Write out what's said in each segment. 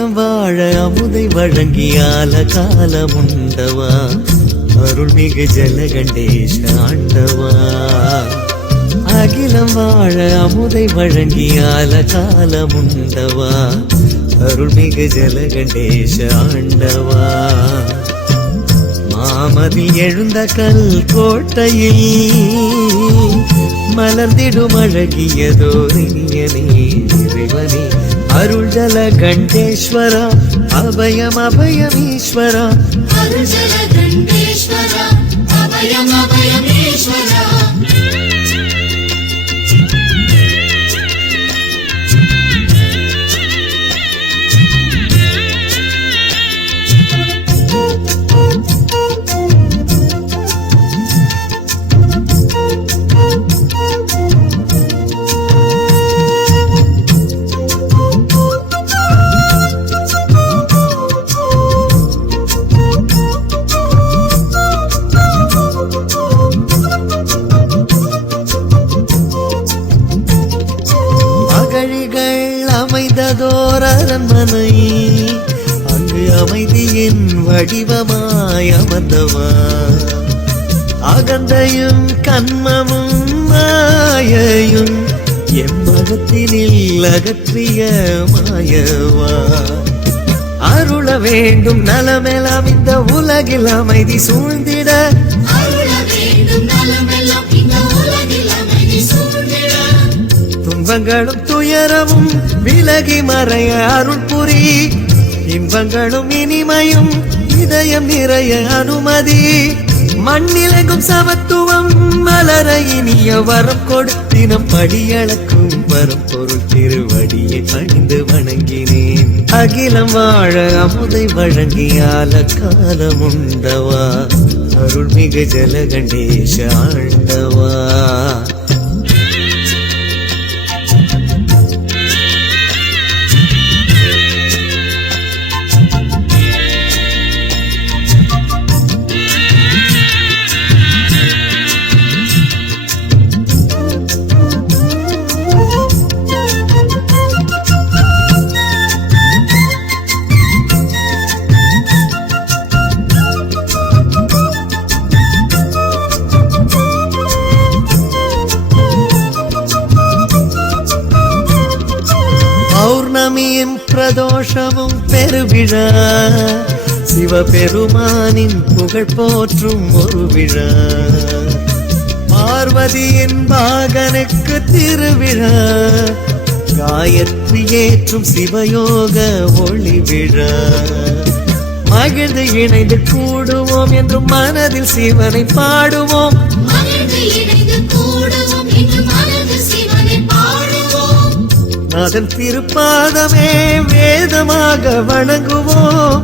அகிலம் வாழ அமுதை வழங்கியால காலமுண்டவா அருள்மிகு ஜலகண்டேஷ ஆண்டவா. அகிலம் வாழ அமுதை வழங்கியால காலமுண்டவா அருள்மிகு ஜலகண்டேஷ ஆண்டவா. மாமதில் எழுந்த கல் கோட்டையில் மலர்ந்திடும் அழகியதோரினியனே இறைவனே அருள் ஜலகண்டேஸ்வரா அபயம் அபயமீஸ்வரா. அருள் ஜலகண்டேஸ்வரா அபயம் அபயமீஸ்வரா. அமைந்ததோர் அரண்மனை அங்கு அமைதியின் வடிவமாய் அமர்ந்தவா. அகந்தையும் கண்மமும் மாயையும் எம்மகத்தினில் அகற்றிய மாயவா. அருள வேண்டும் நலமெல்லாம் இந்த உலகில் அமைதி சூழ்ந்திட. துன்பங்களும் துயரமும் விலகி மறைய அருள் புரி. இன்பங்களும் இனிமையும் இதயம் நிறைய அனுமதி. மண்ணிலெங்கும் சமத்துவம் மலர இனிய வரம் கொடுத்தினம் படியளக்கும் வரம் பொருள் திருவடியை பணிந்து வணங்கினேன். அகிலம் வாழ அமுதை வழங்கியால காலமுண்டவா அருள்மிகு ஜலகண்டேஷ ஆண்டவா. பௌர்ணமியின் பிரதோஷமும் பெருவிழா சிவபெருமானின் புகழ் போற்றும் ஒரு விழா. பார்வதியின் பாகனுக்கு திருவிழா காயத்ரி ஏற்றும் சிவயோக ஒளி விழா. மகிழ்ந்து இணைந்து கூடுவோம் என்றும் மனதில் சிவனை பாடுவோம். அதன் திருப்பாதமே வேதமாக வணங்குவோம்.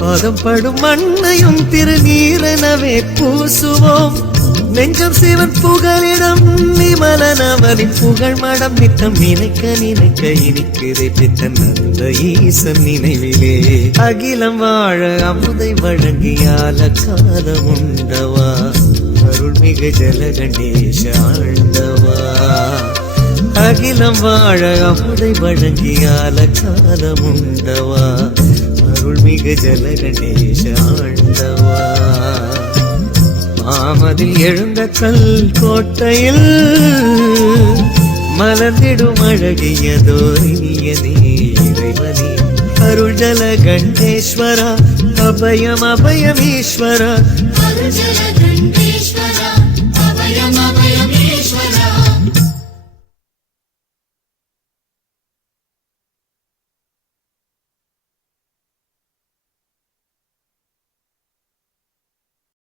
பாதம் படும் மண்ணையும் திருநீரெனவே பூசுவோம். நெஞ்சம் சிவன் புகழிடம் நிமலன் அவனின் புகழ் மடம் நித்தம் நினைக்க நினைக்க இனிக்குதை பித்தன் அந்த ஈசன் நினைவிலே. அகிலம் வாழ அமுதை வழங்கியால காலமுண்டவா அருள்மிகு ஜலகண்டேஷ ஆண்டவா. அகிலம் வாழ அமுதை வழங்கியால காலமுண்டவா அருள்மிகு ஜலகண்டேஷ ஆண்டவா. மாமதில் எழுந்த கல் கோட்டையில் மலர்ந்திடும் அழகியதோரினியனே இறைவனே அருள் ஜலகண்டேஸ்வரா அபயம் அபயமீஸ்வரா. அருள் ஜலகண்டேஸ்வரா